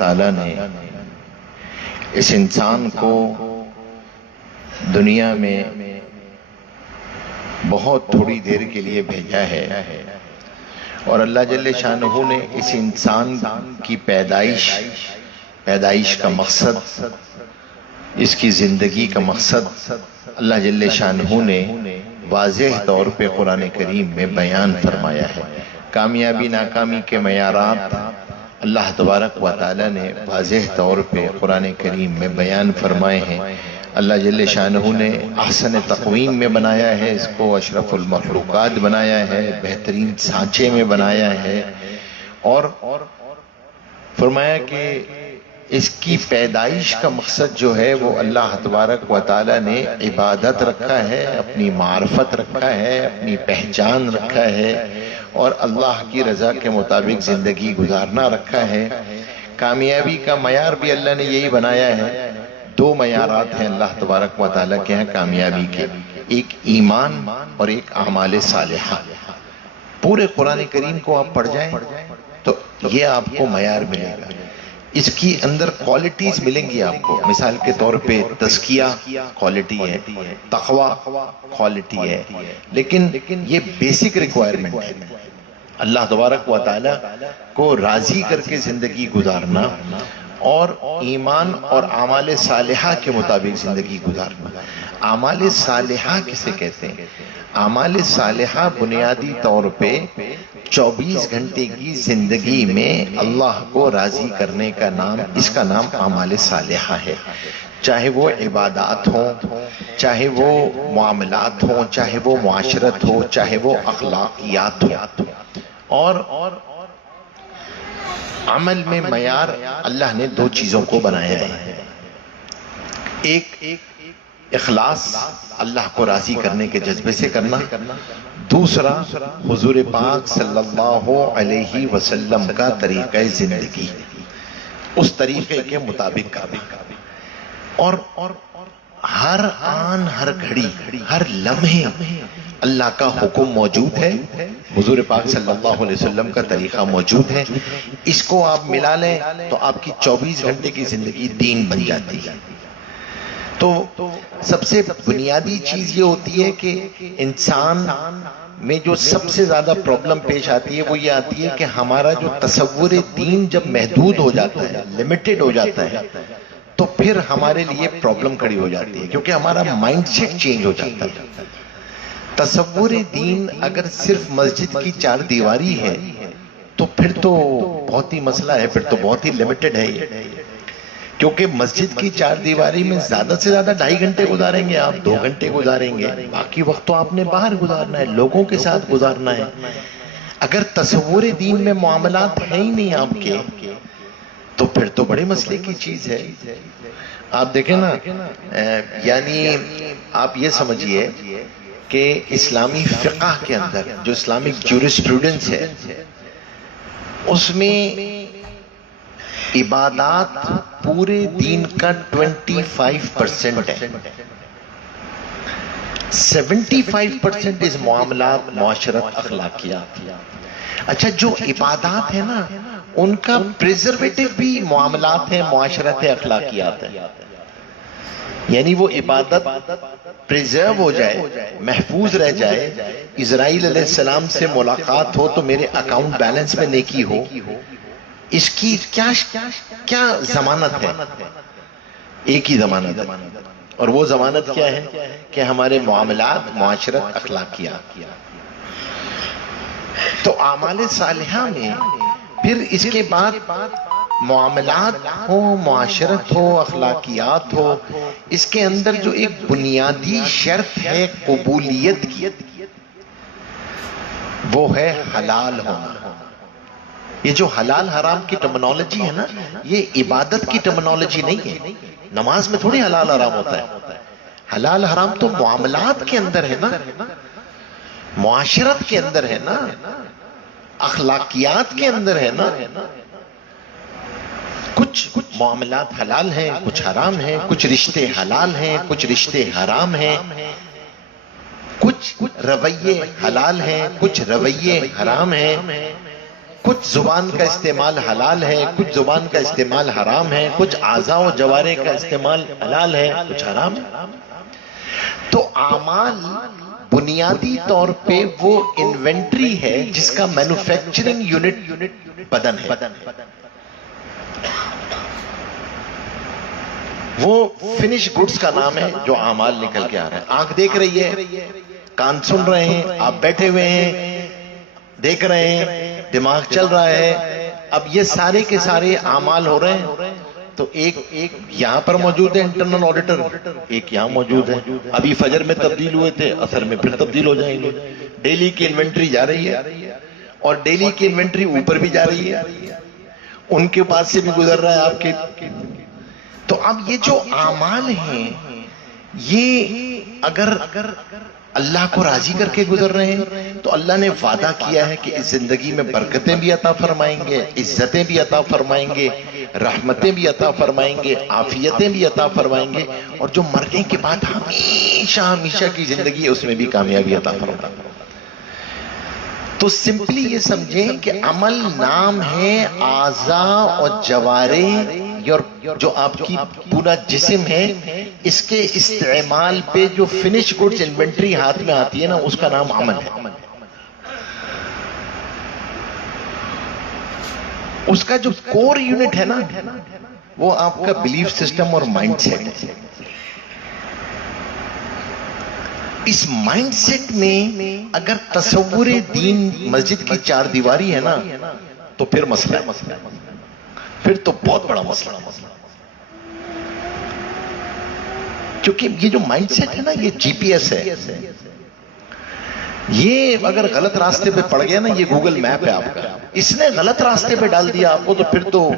تعالیٰ نے اس انسان کو دنیا میں بہت تھوڑی دیر کے لیے بھیجا ہے، اور اللہ جل شانہ نے اس انسان کی پیدائش کا مقصد، اس کی زندگی کا مقصد اللہ جل شانہ نے واضح طور پہ قرآن کریم میں بیان فرمایا ہے۔ کامیابی ناکامی کے معیارات اللہ تبارک و تعالی نے واضح طور پہ قرآن کریم میں بیان فرمائے ہیں۔ اللہ جل شانہ نے احسن تقویم میں بنایا ہے، اس کو اشرف المخلوقات بنایا ہے، بہترین سانچے میں بنایا ہے، اور فرمایا کہ اس کی پیدائش کا مقصد جو ہے وہ اللہ تبارک و تعالی نے عبادت رکھا ہے، اپنی معرفت رکھا ہے، اپنی پہچان رکھا ہے، اور اللہ کی رضا کے مطابق زندگی گزارنا رکھا ہے۔ کامیابی کا معیار بھی اللہ نے یہی بنایا ہے۔ دو معیارات ہیں اللہ تبارک و تعالیٰ کے ہیں کامیابی کے، ایک ایمان اور ایک اعمال صالحہ۔ پورے قرآن کریم کو آپ پڑھ جائیں تو یہ آپ کو معیار ملے گا، اس کی اندر کوالٹیز ملیں گی آپ کو۔ مثال کے طور پہ تزکیہ کوالٹی ہے، تقوی کوالٹی ہے، لیکن یہ بیسک ریکوائرمنٹ ہے۔ اللہ تبارک و تعالیٰ کو راضی کر کے زندگی گزارنا اور ایمان اور اعمال صالحہ کے مطابق زندگی گزارنا۔ اعمال صالحہ کسے کہتے ہیں؟ اعمال صالحہ بنیادی طور پہ 24 گھنٹے کی زندگی میں اللہ کو راضی کرنے کا نام، اس کا نام اعمال صالحہ ہے۔ چاہے وہ عبادات ہوں، چاہے وہ معاملات ہوں، چاہے وہ معاشرت ہو، چاہے وہ اخلاقیات ہو، اور عمل میں معیار اللہ نے دو چیزوں کو بنایا ہے۔ ایک اخلاص، اللہ کو راضی کرنے کے جذبے سے کرنا، دوسرا حضور پاک صلی اللہ علیہ وسلم کا طریقہ زندگی، اس طریقے کے مطابق کرنا، اور ہر آن ہر گھڑی ہر لمحے اللہ کا حکم موجود ہے، حضور پاک صلی اللہ علیہ وسلم کا طریقہ موجود ہے۔ اس کو آپ ملا لیں تو آپ کی 24 گھنٹے کی زندگی دین بن جاتی ہے۔ تو سب سے بنیادی چیز یہ ہوتی ہے کہ انسان میں جو سب سے زیادہ پرابلم پیش آتی ہے وہ یہ آتی ہے کہ ہمارا جو تصور دین جب محدود ہو جاتا ہے، لیمیٹڈ ہو جاتا ہے، تو پھر ہمارے لیے پرابلم کھڑی ہو جاتی ہے، کیونکہ ہمارا مائنڈ سیٹ چینج ہو جاتا ہے۔ تصور دین اگر صرف مسجد کی 4 دیواری ہے تو پھر تو بہت ہی مسئلہ ہے، پھر تو بہت ہی لیمیٹڈ ہے یہ، کیونکہ مسجد کی 4 دیواری میں زیادہ سے زیادہ 2.5 گھنٹے گزاریں گے آپ، 2 گھنٹے گزاریں گے، باقی وقت تو آپ نے باہر گزارنا ہے، لوگوں کے ساتھ گزارنا ہے۔ اگر تصور دین میں معاملات ہیں ہی نہیں آپ کے تو پھر تو بڑے مسئلے کی چیز ہے۔ آپ دیکھیں نا، یعنی آپ یہ سمجھیے کہ اسلامی فقہ کے اندر جو اسلامک جورسپروڈنس ہے اس میں عبادات پورے دین کا 25% ہے، 75% از معاملات، معاشرت، اخلاقیات۔ اچھا، جو عبادات ہے نا ان کا پریزرویٹو بھی معاملات ہے، معاشرت ہے، اخلاقیات ہے۔ یعنی وہ عبادت پریزرو ہو جائے، محفوظ رہ جائے، اسرائیل علیہ السلام سے ملاقات ہو تو میرے اکاؤنٹ بیلنس میں نیکی ہو، اس کی کیا ضمانت ہے؟ ایک ہی ضمانت ہے، اور وہ ضمانت کیا ہے کہ ہمارے معاملات، معاشرت، اخلاقیات۔ تو اعمال صالحہ میں پھر اس کے بعد معاملات ہو، معاشرت ہو، اخلاقیات ہو، اس کے اندر جو ایک بنیادی شرط ہے قبولیت کی، وہ ہے حلال ہونا۔ یہ جو حلال حرام کی ٹرمنالوجی ہے نا، یہ عبادت کی ٹرمنالوجی نہیں ہے۔ نماز میں تھوڑی حلال حرام ہوتا ہے، حلال حرام تو معاملات کے اندر ہے نا، معاشرت کے اندر ہے نا، اخلاقیات کے اندر ہے نا۔ کچھ معاملات حلال ہیں، کچھ حرام ہیں، کچھ رشتے حلال ہیں، کچھ رشتے حرام ہیں، کچھ رویے حلال ہیں، کچھ رویے حرام ہیں۔ کچھ زبان کا استعمال حلال ہے، کچھ زبان کا استعمال حرام ہے، کچھ اعضاء و جوارح کا استعمال حلال ہے، کچھ حرام ہے۔ تو اعمال بنیادی طور پہ وہ انوینٹری ہے جس کا مینوفیکچرنگ یونٹ بدن ہے، وہ فنش گڈز کا نام ہے جو اعمال نکل کے آ رہا ہے۔ آنکھ دیکھ رہی ہے، کان سن رہے ہیں، آپ بیٹھے ہوئے ہیں دیکھ رہے ہیں، دماغ چل رہا ہے، اب یہ سارے کے سارے اعمال ہو رہے ہیں۔ تو ایک یہاں پر موجود ہے انٹرنل آڈیٹر، ایک یہاں موجود ہے، ابھی فجر میں تبدیل ہوئے تھے، عصر میں پھر تبدیل ہو جائیں گے۔ ڈیلی کی انوینٹری جا رہی ہے اور ڈیلی کی انوینٹری اوپر بھی جا رہی ہے، ان کے پاس سے بھی گزر رہا ہے آپ کے۔ تو اب یہ جو اعمال ہیں یہ اگر اللہ کو راضی کر کے گزر رہے ہیں تو اللہ نے وعدہ کیا ہے کہ اس زندگی میں برکتیں بھی عطا فرمائیں گے، عزتیں بھی عطا فرمائیں گے، رحمتیں بھی عطا فرمائیں گے، عافیتیں بھی عطا فرمائیں گے، اور جو مرنے کے بعد ہمیشہ ہمیشہ کی زندگی ہے اس میں بھی کامیابی عطا فرمائیں گے۔ تو سمپلی یہ سمجھیں کہ عمل نام ہے اعضاء اور جوارح، جو آپ کی پورا جسم ہے، اس کے استعمال پہ جو فنش گڈز انوینٹری ہاتھ میں آتی ہے نا، اس کا نام عمل ہے۔ اس کا جو کور یونٹ ہے نا وہ آپ کا بلیف سسٹم اور مائنڈ سیٹ ہے۔ اس مائنڈ سیٹ میں اگر تصور دین مسجد کی چار دیواری ہے نا تو پھر مسئلہ ہے، پھر تو بہت بڑا مسئلہ ہے۔ کیونکہ یہ جو مائنڈ سیٹ ہے نا یہ جی پی ایس ہے، یہ اگر غلط راستے پہ پڑ گیا نا، یہ گوگل میپ ہے آپ کا، اس نے غلط راستے پہ ڈال دیا آپ کو تو پھر تو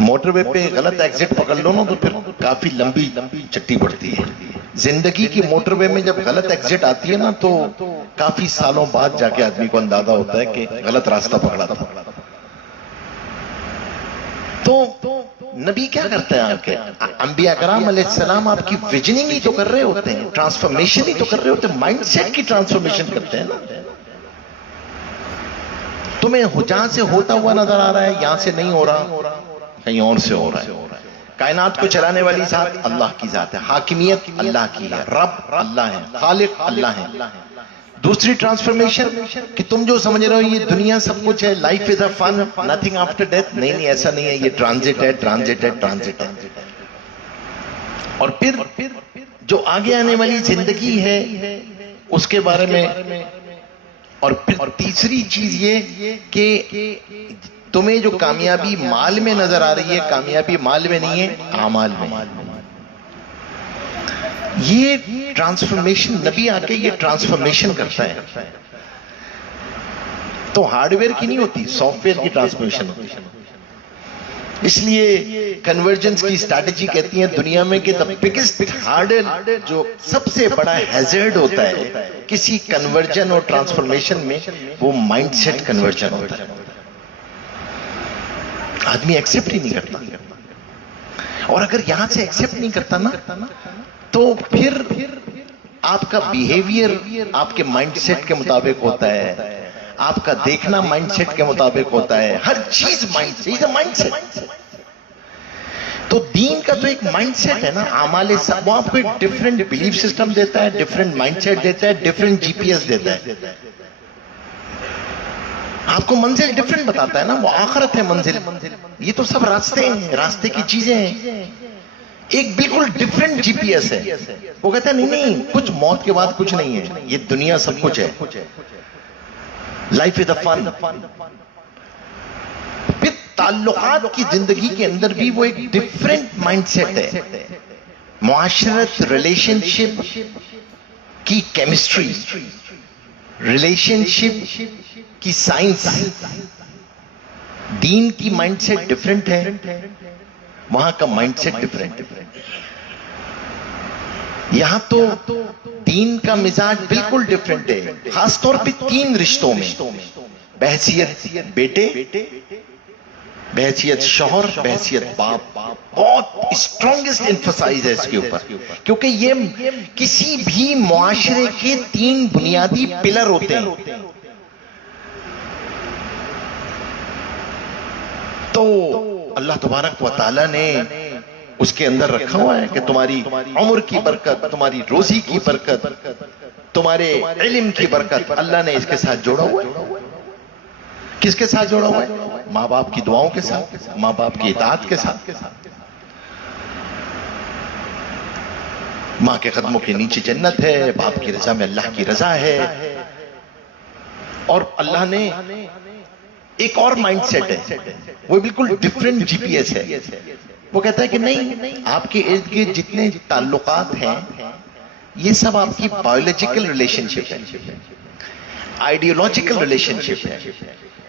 موٹر وے پہ غلط ایگزٹ پکڑ لو نا تو پھر کافی لمبی چٹی پڑتی ہے۔ زندگی کی موٹر وے میں جب غلط ایگزٹ آتی ہے نا تو کافی سالوں بعد جا کے آدمی کو اندازہ ہوتا ہے کہ غلط راستہ پکڑا تھا۔ تو نبی کیا کرتے ہیں آپ کے انبیاء کرام علیہ السلام آپ کی ویژننگ ہی تو کر رہے ہوتے ہیں، ٹرانسفارمیشن ہی تو کر رہے ہوتے ہیں، مائنڈ سیٹ کی ٹرانسفارمیشن کرتے ہیں نا۔ تمہیں جہاں سے ہوتا ہوا نظر آ رہا ہے یہاں سے نہیں ہو رہا، کہیں اور سے ہو رہا ہے۔ کائنات کو چلانے والی ذات اللہ کی ذات ہے، حاکمیت اللہ کی ہے، رب اللہ ہے، خالق اللہ ہے۔ دوسری ٹرانسفارمیشن کہ تم جو سمجھ رہے ہو یہ دنیا سب کچھ ہے، life is a fun, nothing after death, نہیں ایسا نہیں ہے، یہ ٹرانزٹ ہے، ٹرانزٹ ہے، ٹرانزٹ ہے۔ اور پھر جو آگے آنے والی زندگی ہے اس کے بارے میں، اور پھر تیسری چیز یہ کہ تمہیں جو کامیابی مال میں نظر آ رہی ہے، کامیابی مال میں نہیں ہے، اعمال میں۔ یہ ٹرانسفارمیشن نبی آ کے یہ ٹرانسفارمیشن کرتا ہے، تو ہارڈ ویئر کی نہیں ہوتی، سافٹ ویئر کی ٹرانسفارمیشن ہوتی ہے۔ اس لیے کنورجنس کی اسٹریٹجی کہتی ہیں دنیا میں کہ the biggest hurdle، جو سب سے بڑا ہیزرڈ ہوتا ہے کسی کنورجن اور ٹرانسفارمیشن میں، وہ مائنڈ سیٹ کنورجن ہوتا ہے۔ آدمی ایکسپٹ ہی نہیں کرتا، اور اگر یہاں سے ایکسپٹ نہیں کرتا نا تو پھر آپ کا بیہیویئر آپ کے مائنڈ سیٹ کے مطابق ہوتا ہے، آپ کا دیکھنا مائنڈ سیٹ کے مطابق ہوتا ہے، ہر چیز مائنڈ سیٹ۔ تو دین کا تو ایک مائنڈ سیٹ ہے نا، اعمال سب وہ آپ کو ایک ڈفرینٹ بلیف سسٹم دیتا ہے، ڈفرینٹ مائنڈ سیٹ دیتا ہے، ڈفرینٹ جی پی ایس دیتا ہے، آپ کو منزل ڈفرینٹ بتاتا ہے نا، وہ آخرت ہے منزل، یہ تو سب راستے ہیں، راستے کی چیزیں ہیں، ایک بالکل ڈفرینٹ جی پی ایس ہے۔ وہ کہتا ہے نہیں کچھ موت کے بعد کچھ نہیں ہے، یہ دنیا سب کچھ ہے، لائف از اے فن۔ پھر تعلقات کی زندگی کے اندر بھی وہ ایک ڈفرینٹ مائنڈ سیٹ ہے، معاشرت، ریلیشن شپ کی کیمسٹری، ریلیشن شپ کی سائنس، دین کی مائنڈ سیٹ ڈفرینٹ ہے، وہاں کا مائنڈ سیٹ ڈفرینٹ ہے۔ یہاں تو دین کا مزاج بالکل ڈفرینٹ ہے، خاص طور پہ 3 رشتوں میں، بحیثیت بیٹے، بحیثیت شوہر، بحیثیت باپ، بہت اسٹرانگسٹ انفسائز ہے اس کے اوپر، کیونکہ یہ کسی بھی معاشرے کے 3 بنیادی پلر ہوتے ہیں۔ اللہ تبارک و تعالیٰ نے اس کے اندر رکھا ہوا ہے کہ تمہاری عمر کی برکت، تمہاری روزی کی برکت، تمہارے علم کی برکت اللہ نے اس کے ساتھ جوڑا ہوا ہے. کس کے ساتھ جوڑا ہوا ہے؟ ماں باپ کی دعاؤں کے ساتھ، ماں باپ کی اطاعت کے ساتھ. ماں کے قدموں کے نیچے جنت ہے، باپ کی رضا میں اللہ کی رضا ہے. اور اللہ نے ایک اور مائنڈ سیٹ ہے، وہ بالکل ڈیفرنٹ جی پی ایس ہے. وہ کہتا ہے کہ نہیں، آپ کے ارد گرد جتنے تعلقات ہیں یہ سب آپ کی بایولوجیکل ریلیشن شپ ہے، آئیڈیولوجیکل ریلیشن شپ ہے،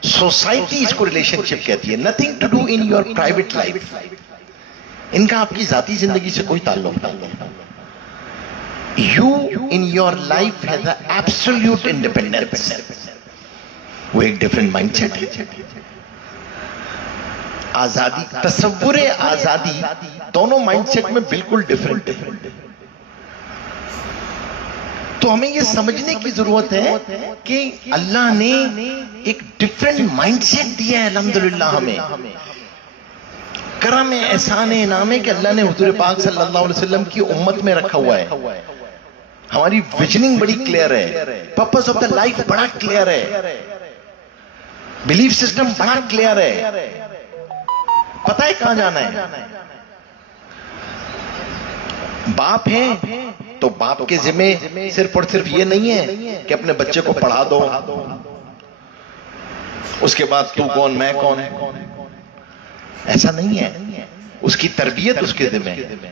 سوسائٹی اس کو ریلیشن شپ کہتی ہے. Nothing to do in your private life. ان کا آپ کی ذاتی زندگی سے کوئی تعلق نہیں ہے. You in your life has an absolute independence. وہ ایک ڈیفرنٹ مائنڈ سیٹ ہے. آزادی، تصور آزادی دونوں مائنڈ سیٹ میں بالکل ڈیفرنٹ ہے. تو ہمیں یہ سمجھنے کی ضرورت ہے کہ اللہ نے ایک ڈیفرنٹ مائنڈ سیٹ دیا ہے الحمدللہ. ہمیں کرم احسان انعام ہے کہ اللہ نے حضور پاک صلی اللہ علیہ وسلم کی امت میں رکھا ہوا ہے. ہماری ویژننگ بڑی کلیئر ہے، پرپس آف دا لائف بڑا کلیئر ہے، بلیف سسٹم بڑا کلیئر ہے، پتہ ہے کہاں جانا ہے. باپ ہیں تو باپ کے ذمہ صرف اور صرف یہ نہیں ہے کہ اپنے بچے کو پڑھا دو، اس کے بعد تو کون میں کون. ایسا نہیں ہے. اس کی تربیت اس کے ذمہ ہے.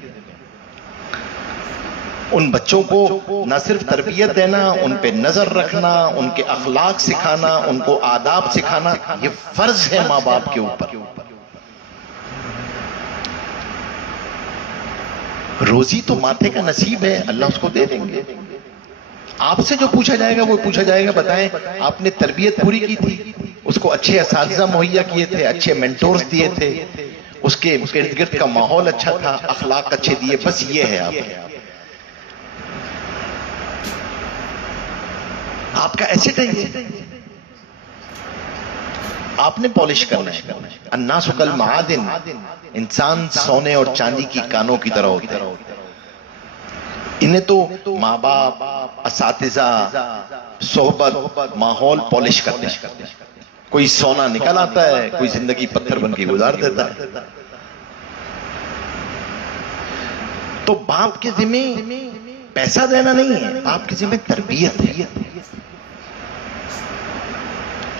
ان بچوں کو نہ صرف تربیت دینا، ان پہ نظر رکھنا، ان کے اخلاق سکھانا، ان کو آداب سکھانا، یہ فرض ہے ماں باپ کے اوپر. روزی تو ماتھے کا نصیب ہے، اللہ اس کو دے دیں گے. آپ سے جو پوچھا جائے گا وہ پوچھا جائے گا، بتائیں آپ نے تربیت پوری کی تھی، اس کو اچھے اساتذہ مہیا کیے تھے، اچھے مینٹورز دیے تھے، اس کے ارد گرد کا ماحول اچھا تھا، اخلاق اچھے دیے، بس یہ ہے. آپ کا ایسٹ ہے یہ، آپ نے پالش کرنا ہے. الناس کالمعادن، انسان سونے اور چاندی کی کانوں کی طرح ہوتا ہے. انہیں تو ماں باپ، اساتذہ، صحبت، ماحول پالش کرتے ہیں. کوئی سونا نکل آتا ہے، کوئی زندگی پتھر بن کے گزار دیتا ہے. تو باپ کے ذمہ پیسہ دینا نہیں ہے، باپ کے ذمہ تربیت ہے.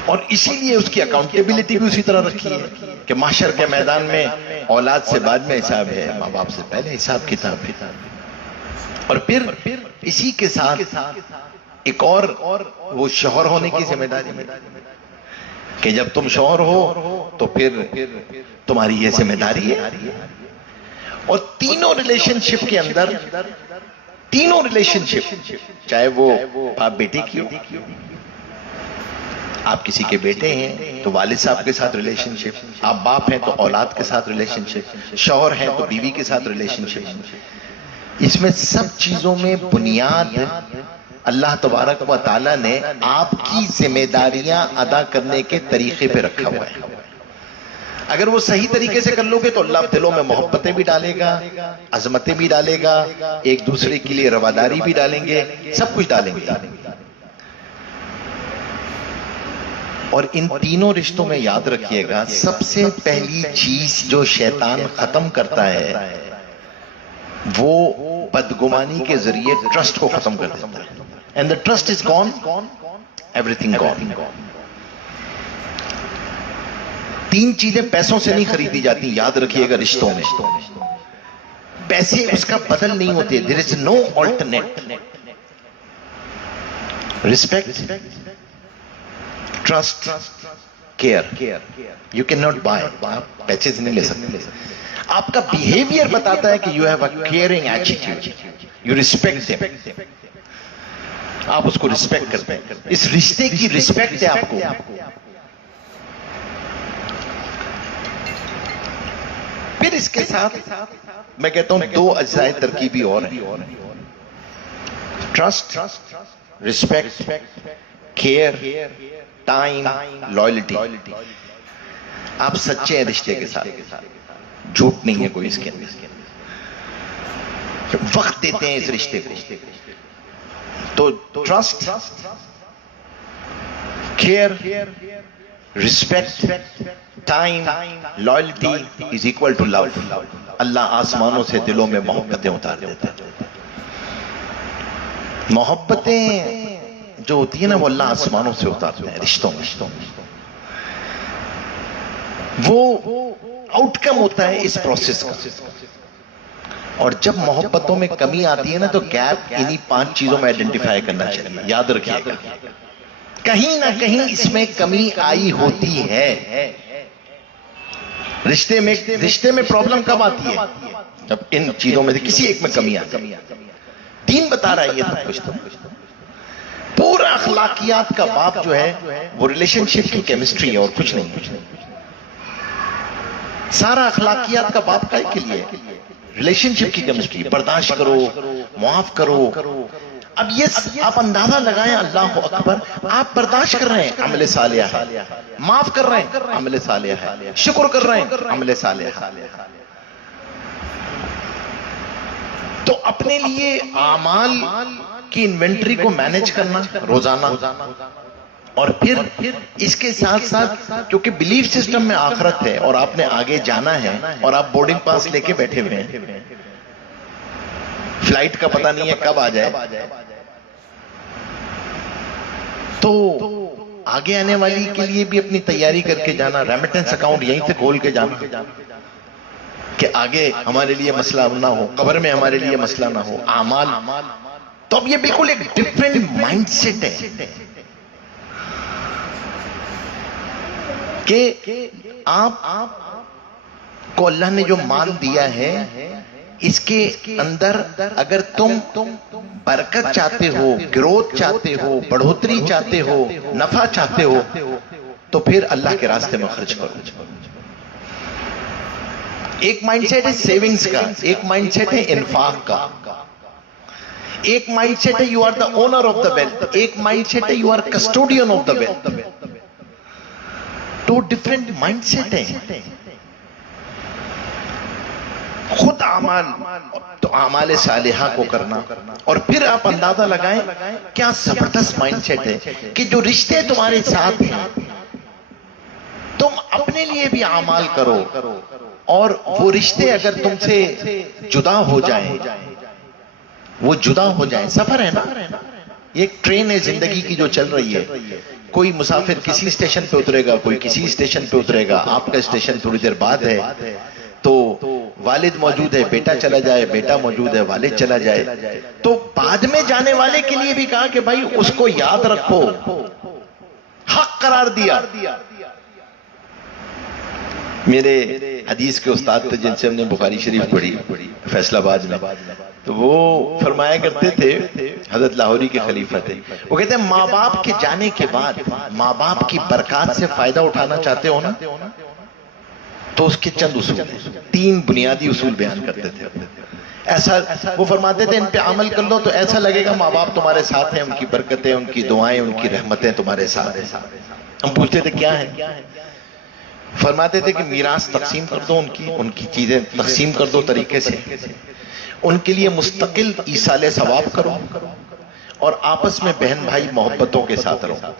اور اسی لیے اس کی اکاؤنٹیبلٹی بھی اسی طرح رکھی ہے کہ محشر کے میدان میں اولاد سے بعد میں حساب ہے، ماں باپ سے پہلے حساب کتاب ہے. اور پھر اسی کے ساتھ ایک اور وہ شوہر ہونے کی ذمہ داری کہ جب تم شوہر ہو تو پھر تمہاری یہ ذمہ داری ہے. اور تینوں ریلیشن شپ کے اندر، تینوں ریلیشن شپ، چاہے وہ باپ بیٹے کی ہو، آپ کسی کے بیٹے ہیں تو والد صاحب کے ساتھ ریلیشن شپ، آپ باپ ہیں تو اولاد کے ساتھ ریلیشن شپ، شوہر ہیں تو بیوی کے ساتھ ریلیشن شپ. اس میں سب چیزوں میں بنیاد اللہ تبارک و تعالیٰ نے آپ کی ذمہ داریاں ادا کرنے کے طریقے پہ رکھا ہوا ہے. اگر وہ صحیح طریقے سے کر لو گے تو اللہ دلوں میں محبتیں بھی ڈالے گا، عظمتیں بھی ڈالے گا، ایک دوسرے کے لیے رواداری بھی ڈالیں گے، سب کچھ ڈالیں گے. اور ان تینوں رشتوں میں یاد رکھیے گا، سب سے پہلی چیز جو شیطان ختم کرتا ہے وہ بدگمانی کے ذریعے ٹرسٹ کو ختم کر دیتا ہے. And the trust is gone, everything gone. تین چیزیں پیسوں سے نہیں خریدی جاتی، یاد رکھیے گا. رشتوں میں پیسے اس کا بدل نہیں ہوتے. There is no alternate. Respect, trust, care. You cannot buy. آپ پیسے سے نہیں لے سکتے. آپ کا بیہیویئر بتاتا ہے کہ you have a caring attitude. You respect them. آپ اس کو رسپیکٹ کرتے ہیں. اس رشتے کی رسپیکٹ ہے آپ کو. پھر اس کے ساتھ میں کہتا ہوں دو اجزاء ترکیبی اور ہیں: trust, respect, care, time, loyalty. آپ سچے ہیں رشتے کے ساتھ، جھوٹ نہیں ہے کوئی اس کے اندر، وقت دیتے ہیں اس رشتے کو، تو trust, care, respect, time, loyalty is equal to love. Allah آسمانوں سے دلوں میں محبتیں اتار دیتا ہے۔ محبتیں جو ہوتی ہیں نا وہ اللہ آسمانوں سے اتارتے ہیں رشتوں میں، وہ آؤٹ کم ہوتا ہے اس پروسیس کا۔ اور جب محبتوں میں کمی آتی ہے نا تو گیپ انہی 5 چیزوں میں آئیڈینٹیفائی کرنا چاہیے، یاد رکھیے گا کہیں نہ کہیں اس میں کمی آئی ہوتی ہے۔ رشتے میں پرابلم کب آتی ہے؟ جب ان چیزوں میں سے کسی ایک میں کمی آتی ہے۔ دین بتا رہا ہے یہ سب کچھ، تو پورا اخلاقیات کا باب جو ہے وہ ریلیشن شپ کی کیمسٹری ہے اور کچھ نہیں۔ سارا اخلاقیات کا باب کائے کے لیے؟ ریلیشن شپ کی کیمسٹری، برداشت کرو، معاف کرو۔ اب یہ آپ اندازہ لگائیں، اللہ اکبر، آپ برداشت کر رہے ہیں عمل صالح ہے، معاف کر رہے ہیں عمل صالح ہے، شکر کر رہے ہیں عمل صالح ہے۔ تو اپنے لیے اعمال کی انوینٹری کو مینج کرنا روزانہ، اور پھر اس کے ساتھ ساتھ کیونکہ بلیف سسٹم میں آخرت ہے اور آپ نے آگے جانا ہے اور آپ بورڈنگ پاس لے کے بیٹھے ہوئے ہیں، فلائٹ کا پتہ نہیں ہے کب آ جائے، تو آگے آنے والی کے لیے بھی اپنی تیاری کر کے جانا، ریمیٹنس اکاؤنٹ یہیں سے کھول کے جانا کہ آگے ہمارے لیے مسئلہ نہ ہو، قبر میں ہمارے لیے مسئلہ نہ ہو، اعمال۔ تو اب یہ بالکل ایک ڈیفرنٹ مائنڈ سیٹ ہے کہ آپ کو اللہ نے جو مال دیا ہے اس کے اندر اگر تم برکت چاہتے ہو، گروتھ چاہتے ہو، بڑھوتری چاہتے ہو، نفع چاہتے ہو، تو پھر اللہ کے راستے میں خرچ کرو۔ ایک مائنڈ سیٹ ہے سیونگز کا، ایک مائنڈ سیٹ ہے انفاق کا، ایک مائنڈ سیٹ ہے you are the owner of the wealth, ایک مائنڈ سیٹ ہے you are custodian of the wealth. تو ڈفرنٹ مائنڈ سیٹ ہیں۔ خود اعمال تو اعمال صالحہ کو کرنا، اور پھر آپ اندازہ لگائیں کیا زبردست مائنڈ سیٹ ہے کہ جو رشتے تمہارے ساتھ ہیں تم اپنے لیے بھی اعمال کرو، اور وہ رشتے اگر تم سے جدا ہو جائیں، وہ جدا ہو جائیں، سفر ہے نا، یہ ایک ٹرین ہے زندگی کی جو چل رہی ہے، کوئی مسافر کسی اسٹیشن پہ اترے گا، کوئی کسی اسٹیشن پہ اترے گا، آپ کا اسٹیشن تھوڑی دیر بعد ہے، تو والد موجود ہے بیٹا چلا جائے، بیٹا موجود ہے والد چلا جائے، تو بعد میں جانے والے کے لیے بھی کہا کہ بھائی اس کو یاد رکھو، حق قرار دیا۔ میرے حدیث کے استاد تھے جن سے ہم نے بخاری شریف پڑھی فیصل آباد میں، تو وہ فرمایا کرتے تھے، حضرت لاہوری کے خلیفہ تھے، وہ کہتے ہیں ماں باپ کے جانے کے بعد ماں باپ کی برکات سے فائدہ اٹھانا چاہتے ہو نا تو اس کے چند اصول ہیں، 3 بنیادی اصول بیان کرتے تھے۔ ایسا وہ فرماتے تھے ان پہ عمل کر لو تو ایسا لگے گا ماں باپ تمہارے ساتھ ہیں، ان کی برکتیں، ان کی دعائیں، ان کی رحمتیں تمہارے ساتھ ہیں۔ ہم پوچھتے تھے کیا ہے؟ فرماتے تھے کہ میراث تقسیم کر دو، ان کی چیزیں تقسیم کر دو طریقے سے، ان کے لیے مستقل ایصال ثواب کرو، اور آپس میں بہن بھائی محبتوں کے ساتھ رہو،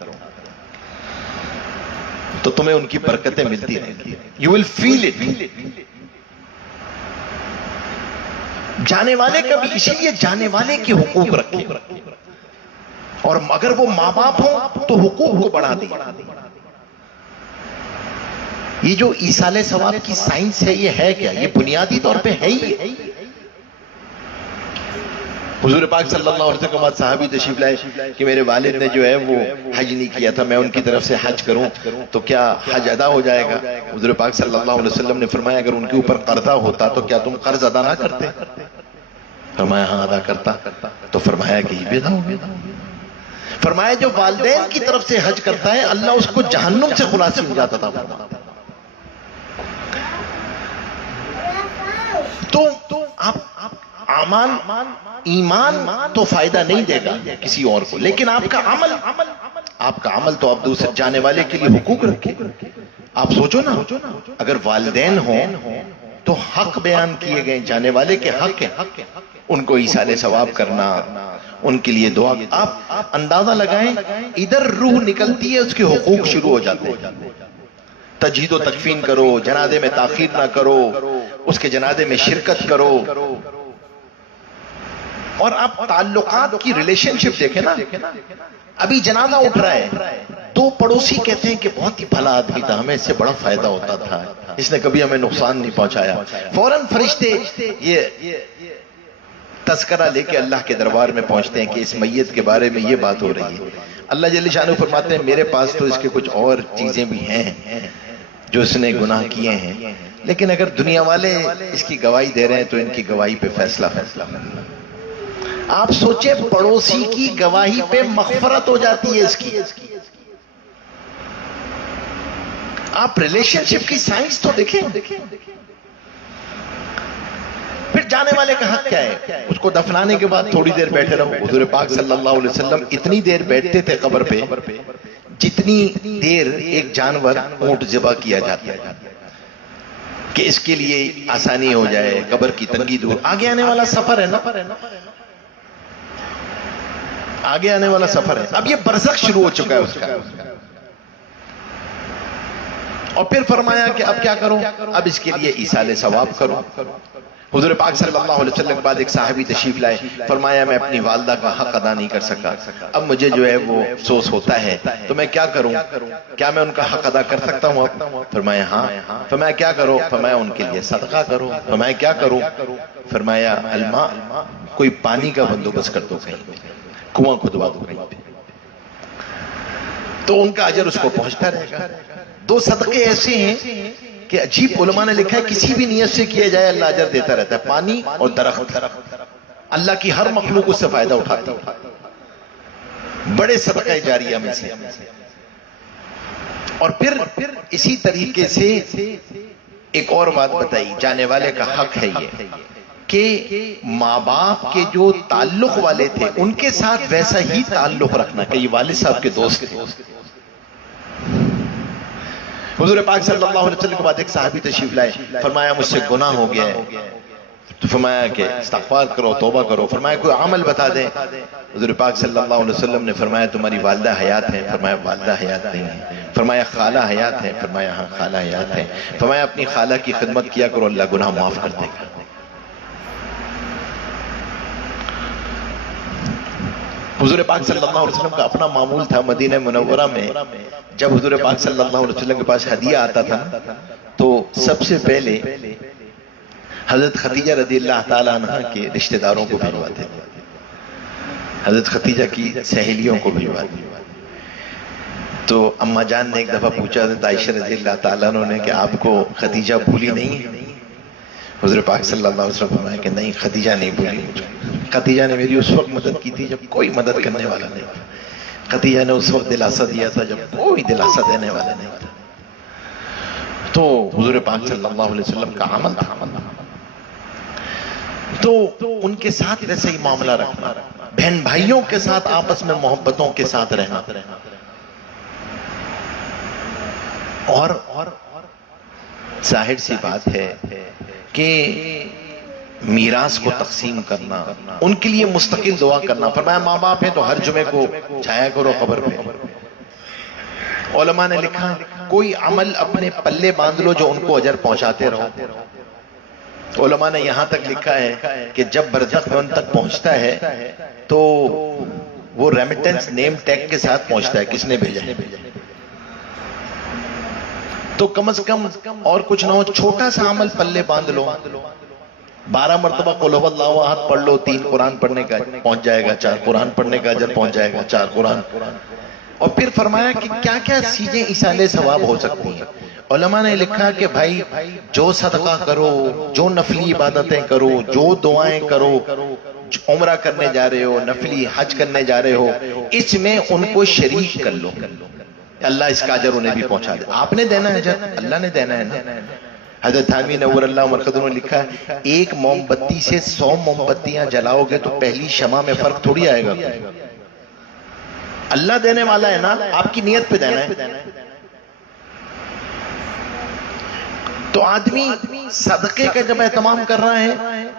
تو تمہیں ان کی برکتیں ملتی رہیں گی، یو ول فیل اٹ۔ جانے والے کا بھی اسی لیے جانے والے کے حقوق رکھیں، اور اگر وہ ماں باپ ہوں تو حقوق کو بڑھا دیں۔ یہ جو ایصال ثواب کی سائنس ہے یہ ہے کیا؟ یہ بنیادی طور پہ ہے ہی۔ حضور پاک صلی اللہ علیہ وسلم صحابی تشریف لائے کہ میرے والد نے جو ہے وہ حج نہیں کیا تھا، میں ان کی طرف سے حج کروں تو کیا حج ادا ہو جائے گا؟ حضور پاک صلی اللہ علیہ وسلم نے فرمایا اگر ان کے اوپر قرضہ ہوتا تو کیا تم قرض ادا نہ کرتے؟ فرمایا ہاں ادا کرتا۔ تو فرمایا کہ یہ بھی ادا ہو گیا۔ فرمایا جو والدین کی طرف سے حج کرتا ہے اللہ اس کو جہنم سے خلاص ہو جاتا تھا۔ تو آپ اعمال، ایمان تو فائدہ نہیں دے گا کسی اور کو، لیکن آپ کا عمل تو آپ دوسرے جانے والے کے لیے حقوق رکھیں، آپ سوچو نا، اگر والدین ہوں تو حق بیان کیے گئے جانے والے کے حق ہیں، ان کو ایصال ثواب کرنا، ان کے لیے دعا. آپ اندازہ لگائیں ادھر روح نکلتی ہے، اس کے حقوق شروع ہو جاتے ہیں. تجہید و تکفین کرو، جنازے میں تاخیر نہ کرو، اس کے جنازے میں شرکت کرو. اور آپ تعلقات کی ریلیشن شپ دیکھیں نا، ابھی جنازہ اٹھ رہا ہے، دو پڑوسی کہتے ہیں کہ بہت ہی بھلا آدمی تھا، ہمیں اس سے بڑا فائدہ ہوتا تھا، اس نے کبھی ہمیں نقصان نہیں پہنچایا. فوراً فرشتے یہ تذکرہ لے کے اللہ کے دربار میں پہنچتے ہیں کہ اس میت کے بارے میں یہ بات ہو رہی ہے. اللہ جل شانہ فرماتے ہیں میرے پاس تو اس کے کچھ اور چیزیں بھی ہیں جو اس نے گناہ کیے ہیں، لیکن اگر دنیا والے اس کی گواہی دے رہے ہیں تو ان کی گواہی پہ فیصلہ. آپ سوچیں پڑوسی کی گواہی پہ مغفرت ہو جاتی ہے اس کی. آپ ریلیشن شپ کی سائنس تو دیکھیں. پھر جانے والے کا حق کیا ہے؟ اس کو دفنانے کے بعد تھوڑی دیر بیٹھے رہو. حضور پاک صلی اللہ علیہ وسلم اتنی دیر بیٹھتے تھے قبر پہ جتنی دیر ایک جانور اونٹ ذبح کیا جاتا ہے کہ اس کے لیے آسانی ہو جائے، قبر کی تنگی دور. آگے آنے والا سفر ہے نا، آگے آنے والا سفر ہے. اب یہ برزخ شروع ہو چکا ہے اس کا. اور پھر فرمایا کہ اب کیا کرو؟ اب اس کے لیے ایصال ثواب کرو. حضور پاک صلی اللہ علیہ وسلم کے بعد ایک صحابی تشریف لائے، فرمایا میں اپنی والدہ کا حق ادا نہیں کر سکا، اب مجھے جو ہے وہ افسوس ہوتا ہے، تو میں کیا کروں؟ کیا میں ان کا حق ادا کر سکتا ہوں اب؟ فرمایا ہاں. فرمایا کیا کرو؟ فرمایا ان کے لیے صدقہ کرو. فرمایا کیا کروں؟ فرمایا الماء، کوئی پانی کا بندوبست کر دو، کہیں کنواں کھدوا دو کہیں پہ، تو ان کا اجر اس کو پہنچتا رہے گا. دو صدقے ایسے ہیں کہ عجیب علماء نے لکھا ہے کسی بھی نیت سے کیا جائے اللہ اجر دیتا رہتا ہے. پانی اور درخت، اللہ کی ہر مخلوق اس سے فائدہ اٹھاتی ہے، بڑے صدقہ جاریہ میں سے. اور پھر اسی طریقے سے ایک اور بات بتائی، جانے والے کا حق ہے یہ کہ ماں باپ کے جو تعلق والے تھے ان کے ساتھ ویسا ہی تعلق رکھنا کہ یہ والد صاحب کے دوست تھے. حضور پاک صلی اللہ علیہ وسلم کے بعد ایک صحابی تشریف لائے، فرمایا مجھ سے گناہ ہو گیا ہے، تو فرمایا کہ استغفار کرو، توبہ کرو. فرمایا کوئی عمل بتا دیں. حضور پاک صلی اللہ علیہ وسلم نے فرمایا تمہاری والدہ حیات ہیں؟ فرمایا والدہ حیات نہیں ہے. فرمایا خالہ حیات ہیں؟ فرمایا ہاں خالہ حیات ہیں. فرمایا اپنی خالہ کی خدمت کیا کرو، اللہ گناہ معاف کر دے گا. حضور پاک صلی اللہ علیہ وسلم کا اپنا معمول تھا، مدینہ منورہ میں جب حضور پاک صلی اللہ علیہ وسلم کے پاس ہدیہ آتا تھا تو سب سے پہلے حضرت خدیجہ رضی اللہ تعالیٰ عنہ کے رشتہ داروں کو بھیجواتے تھے، حضرت خدیجہ کی سہیلیوں کو بھیجواتے تھے. تو اماں جان نے ایک دفعہ پوچھا حضرت عائشہ رضی اللہ تعالیٰ عنہ نے کہ آپ کو خدیجہ بھولی نہیں ہے؟ حضور پاک صلی اللہ علیہ وسلم فرمایا کہ نہیں، خدیجہ نہیں بھولی مجھے. خدیجہ نے میری اس وقت مدد کی تھی جب کوئی مدد کرنے والا نہیں تھا. خدیجہ نے اس وقت دلاسا دیا تھا جب کوئی دلاسا دینے والا نہیں تھا. تو حضور پاک صلی اللہ علیہ وسلم کا عمل تھا. تو ان کے ساتھ ویسے ہی معاملہ رکھنا، بہن بھائیوں کے ساتھ آپس میں محبتوں کے ساتھ رہنا. اور ظاہر سی بات ہے کہ میراث کو تقسیم کرنا، ان کے لیے مستقل دعا کرنا. فرمایا ماں باپ ہیں تو ہر جمعے کو جایا کرو قبر پہ. علماء نے لکھا کوئی عمل اپنے پلے باندھ لو جو ان کو اجر پہنچاتے رہو. علماء نے یہاں تک لکھا ہے کہ جب برزخ میں ان تک پہنچتا ہے تو وہ ریمیٹنس نیم ٹیگ کے ساتھ پہنچتا ہے، کس نے بھیجا ہے. تو کم از کم اور کچھ نہ ہو چھوٹا سا عمل پلے باندھ لو. 12 مرتبہ قل هو اللہ احد پڑھ لو، 3 قرآن پڑھنے کا پہنچ جائے گا، 4 قرآن پڑھنے کا اجر پہنچ جائے گا، 4 قرآن. اور پھر فرمایا کہ کیا کیا چیزیں ایصال ثواب ہو سکتی ہیں. علماء نے لکھا کہ بھائی جو صدقہ کرو، جو نفلی عبادتیں کرو، جو دعائیں کرو، عمرہ کرنے جا رہے ہو، نفلی حج کرنے جا رہے ہو، اس میں ان کو شریک کر لو، اللہ اس کا اجر انہیں بھی پہنچا دے. آپ نے دینا ہے اجر، اللہ نے دینا ہے نا. حضرت تھانوی نور اللہ مرقدہ نے لکھا ہے ایک موم بتی سے 100 موم بتیاں جلاؤ گے تو پہلی شمع میں فرق تھوڑی آئے گا. اللہ دینے والا ہے نا، آپ کی نیت پہ دینا ہے. تو آدمی صدقے کا جب اہتمام کر رہا ہے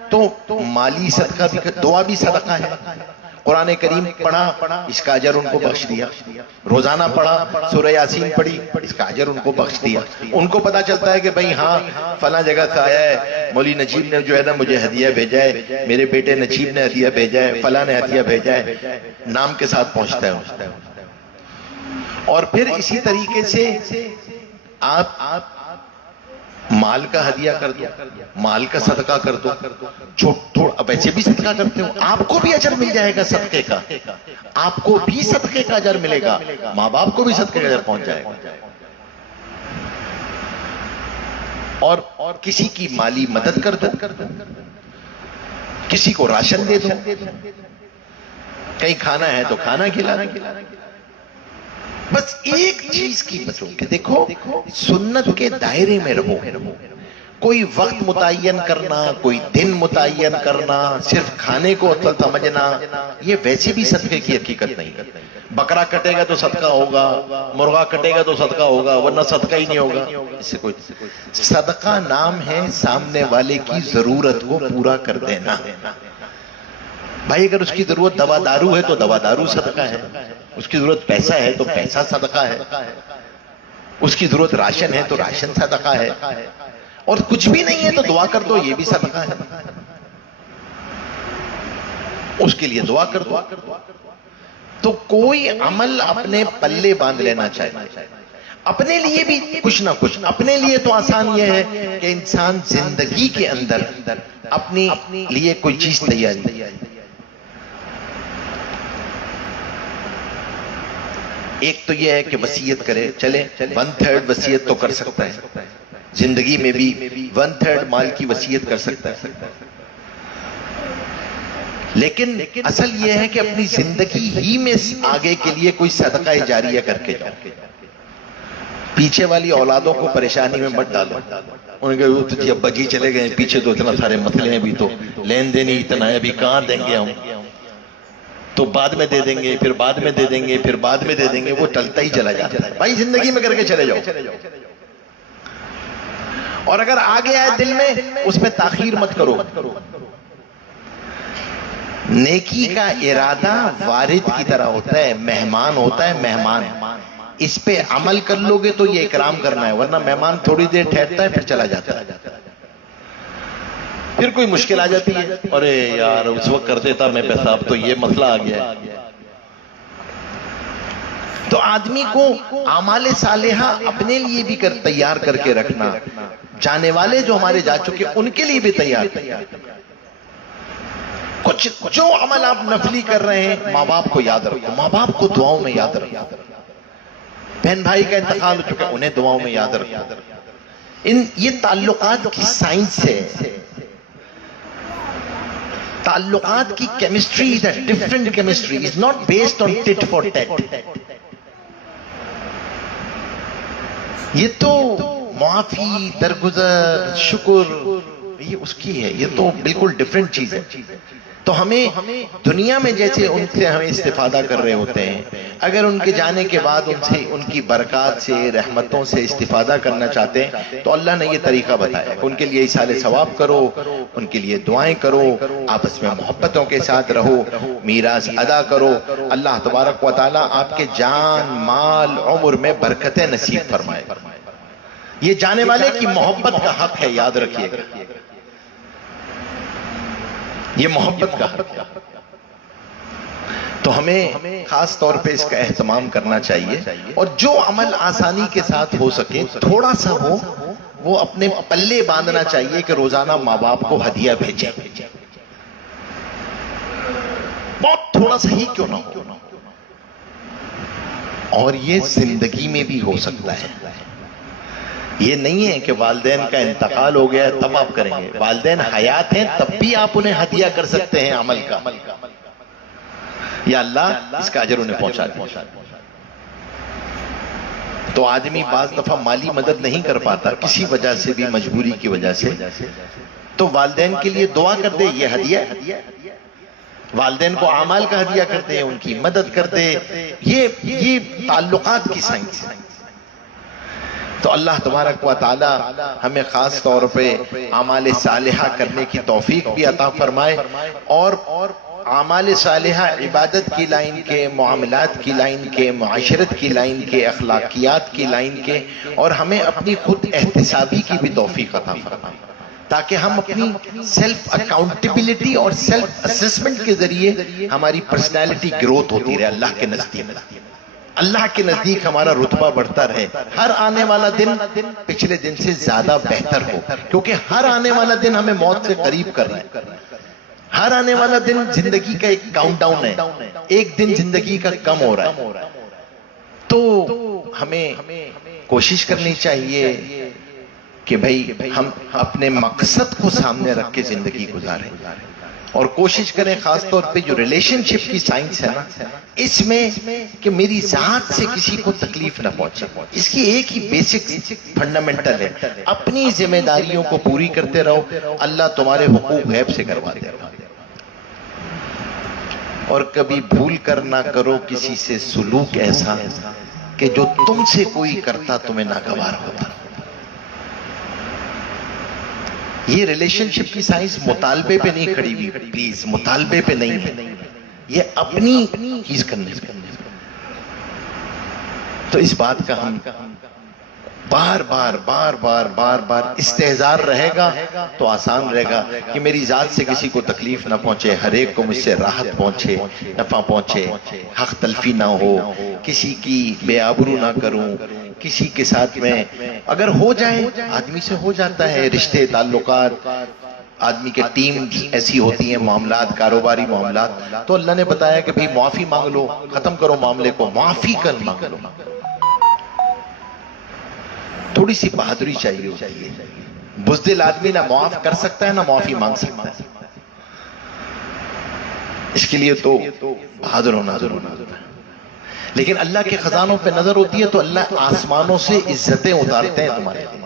تو مالی صدقہ بھی، دعا بھی صدقہ ہے. قرآن کریم پڑھا، اس کا اجر ان کو بخش دیا. روزانہ پڑھا، سورہ یاسین پڑھی، اس کا اجر ان کو بخش دیا. ان کو پتا چلتا ہے کہ بھئی ہاں فلاں جگہ سے آیا ہے، مولوی نجیب نے جو ہے نا مجھے ہدیہ بھیجا ہے، میرے بیٹے نجیب نے ہدیہ بھیجا ہے، فلاں نے ہدیہ بھیجا ہے، نام کے ساتھ پہنچتا ہے. اور پھر اسی طریقے سے آپ مال کا ہدیہ کر دو، مال کا صدقہ کر دو، اب ایسے بھی صدقہ کرتے ہو، آپ کو بھی اجر مل جائے گا صدقے کا، آپ کو بھی صدقے کا اجر ملے گا، ماں باپ کو بھی صدقے کا اجر پہنچ جائے گا. اور کسی کی مالی مدد کر دو، کسی کو راشن دے دو، کہیں کھانا ہے تو کھانا کھلا دو. بس ایک چیز کی بچو کہ دیکھو سنت کے دائرے میں رہو. کوئی وقت متعین کرنا، کوئی دن متعین کرنا، صرف کھانے کو اصل سمجھنا، یہ ویسے بھی صدقے کی حقیقت نہیں. بکرا کٹے گا تو صدقہ ہوگا، مرغا کٹے گا تو صدقہ ہوگا، ورنہ صدقہ ہی نہیں ہوگا. اس سے کوئی صدقہ نام ہے سامنے والے کی ضرورت کو پورا کر دینا. بھائی اگر اس کی ضرورت دوا دارو ہے تو دوا دارو صدقہ ہے، اس کی ضرورت پیسہ ہے تو پیسہ صدقہ ہے، اس کی ضرورت راشن ہے تو راشن صدقہ ہے، اور کچھ بھی نہیں ہے تو دعا کر دو، یہ بھی صدقہ ہے. اس کے لیے دعا کر دو. تو کوئی عمل اپنے پلے باندھ لینا چاہیے، اپنے لیے بھی کچھ نہ کچھ. اپنے لیے تو آسان یہ ہے کہ انسان زندگی کے اندر اپنی لیے کوئی چیز تیاری. ایک تو یہ ہے کہ وصیت کرے، چلے 1/3 وصیت تو کر سکتا ہے، زندگی میں بھی 1/3 مال کی وصیت کر سکتا ہے. لیکن اصل یہ ہے کہ اپنی زندگی ہی میں آگے کے لیے کوئی صدقہ جاریہ کر کے جاؤ. پیچھے والی اولادوں کو پریشانی میں مت ڈالو. انہوں نے کہا جی ابا جی چلے گئے، پیچھے تو اتنا سارے مسئلے ہیں، بھی تو لین دین ہی اتنا ہے، ابھی کہاں دیں گے ہم، تو بعد میں دے دیں گے، پھر بعد میں دے دیں گے، پھر بعد میں دے دیں گے. وہ ٹلتا ہی چلا جاتا ہے. بھائی زندگی میں کر کے چلے جاؤ. اور اگر آگے آئے دل میں، اس میں تاخیر مت کرو. نیکی کا ارادہ وارد کی طرح ہوتا ہے، مہمان ہوتا ہے، مہمان. اس پہ عمل کر لو گے تو یہ اکرام کرنا ہے، ورنہ مہمان تھوڑی دیر ٹھہرتا ہے پھر چلا جاتا ہے. پھر کوئی مشکل آ جاتی ہے، ارے یار اس وقت کر دیتا میں پیسہ، اب تو یہ مسئلہ آ گیا ہے. تو آدمی کو اعمال صالحہ اپنے لیے بھی تیار کر کے رکھنا، جانے والے جو ہمارے جا چکے ان کے لیے بھی تیار. کچھ جو عمل آپ نفلی کر رہے ہیں، ماں باپ کو یاد رکھو، ماں باپ کو دعاؤں میں یاد رکھو. بہن بھائی کا انتقال ہو چکا، انہیں دعاؤں میں یاد رکھو. یہ تعلقات کی سائنس ہے. تعلقات کی chemistry is a different chemistry, is not based on tit for tat. یہ تو معافی، درگزر، شکر، یہ اس کی ہے، یہ تو بالکل ڈیفرنٹ چیز ہے. تو ہمیں دنیا میں جیسے ان سے ہمیں استفادہ کر رہے ہوتے ہیں، اگر ان کے جانے کے بعد ان سے، ان کی برکات سے، رحمتوں سے استفادہ کرنا چاہتے ہیں تو اللہ نے یہ طریقہ بتایا کہ ان کے لیے ایصال ثواب کرو، ان کے لیے دعائیں کرو، آپس میں محبتوں کے ساتھ رہو، میراث ادا کرو. اللہ تبارک و تعالیٰ آپ کے جان، مال، عمر میں برکتیں نصیب فرمائے. یہ جانے والے کی محبت کا حق ہے، یاد رکھیے گا، یہ محبت کا حق ہے. تو ہمیں خاص طور پہ اس کا اہتمام کرنا چاہیے، اور جو عمل آسانی کے ساتھ ہو سکے، تھوڑا سا ہو، وہ اپنے پلے باندھنا چاہیے کہ روزانہ ماں باپ کو ہدیہ بھیجیں. بہت تھوڑا سا ہی کیوں نہ ہو، اور یہ زندگی میں بھی ہو سکتا ہے. یہ نہیں ہے کہ والدین کا انتقال ہو گیا تب آپ کریں گے، والدین حیات ہیں تب بھی آپ انہیں ہدیہ کر سکتے ہیں عمل کا. یا اللہ اس کا اجر انہیں پہنچا دے. تو آدمی بعض دفعہ مالی مدد نہیں کر پاتا کسی وجہ سے بھی، مجبوری کی وجہ سے، تو والدین کے لیے دعا کر دے، یہ ہدیہ ہے. والدین کو اعمال کا ہدیہ کرتے ہیں، ان کی مدد کرتے. یہ تعلقات کی سائنس ہے. تو اللہ تبارک و تعالی ہمیں خاص طور پہ اعمال صالحہ کرنے کی توفیق بھی عطا فرمائے، اور اعمال صالحہ عبادت کی لائن کے، معاملات کی لائن کے، معاشرت کی لائن کے، اخلاقیات کی لائن کے، اور ہمیں اپنی خود احتسابی کی بھی توفیق عطا فرمائے، تاکہ ہم اپنی سیلف اکاؤنٹیبلٹی اور سیلف اسسمنٹ کے ذریعے ہماری پرسنالٹی گروتھ ہوتی رہے اللہ کے نزدیک، اللہ کے نزدیک ہمارا رتبہ بڑھتا رہے، ہر آنے والا دن پچھلے دن سے زیادہ بہتر ہو، کیونکہ ہر آنے والا دن ہمیں موت سے قریب کر رہا ہے، ہر آنے والا دن زندگی کا ایک کاؤنٹ ڈاؤن ہے، ایک دن زندگی کا کم ہو رہا ہے، تو ہمیں کوشش کرنی چاہیے کہ بھئی ہم اپنے مقصد کو سامنے رکھ کے زندگی گزاریں، اور کوشش کریں خاص طور پہ جو ریلیشن شپ کی سائنس ہے نا، اس میں کہ میری ذات سے کسی کو تکلیف نہ پہنچے، اس کی ایک ہی بیسک فنڈامنٹل ہے، اپنی ذمہ داریوں کو پوری کرتے رہو، اللہ تمہارے حقوق غیب سے کروا دے گا، اور کبھی بھول کر نہ کرو کسی سے سلوک ایسا کہ جو تم سے کوئی کرتا تمہیں ناگوار ہوتا۔ یہ ریلیشن شپ کی سائنس مطالبے پہ نہیں کھڑی ہوئی، پلیز مطالبے پہ نہیں ہے، یہ اپنی چیز کرنے پہ۔ تو اس بات کا ہم بار بار استحضار رہے گا تو آسان رہے گا کہ میری ذات سے کسی کو تکلیف نہ پہنچے، ہر ایک کو مجھ سے راحت پہنچے، نفع پہنچے، حق تلفی نہ ہو، کسی کی بے آبرو نہ کروں، کسی کے ساتھ میں اگر ہو جائے، آدمی سے ہو جاتا ہے، رشتے تعلقات آدمی کے ٹیم ایسی ہوتی ہیں، معاملات کاروباری معاملات، تو اللہ نے بتایا کہ بھئی معافی مانگ لو، ختم کرو معاملے کو، معافی کر مانگ لو۔ تھوڑی سی بہادری چاہیے ہوتی ہے، بزدل آدمی نہ معاف کر سکتا ہے نہ معافی مانگ سکتا ہے، اس کے لیے تو بہادر ہونا ضروری ہے۔ لیکن اللہ کے خزانوں پہ نظر ہوتی ہے تو اللہ آسمانوں سے عزتیں اتارتے ہیں تمہارے لیے۔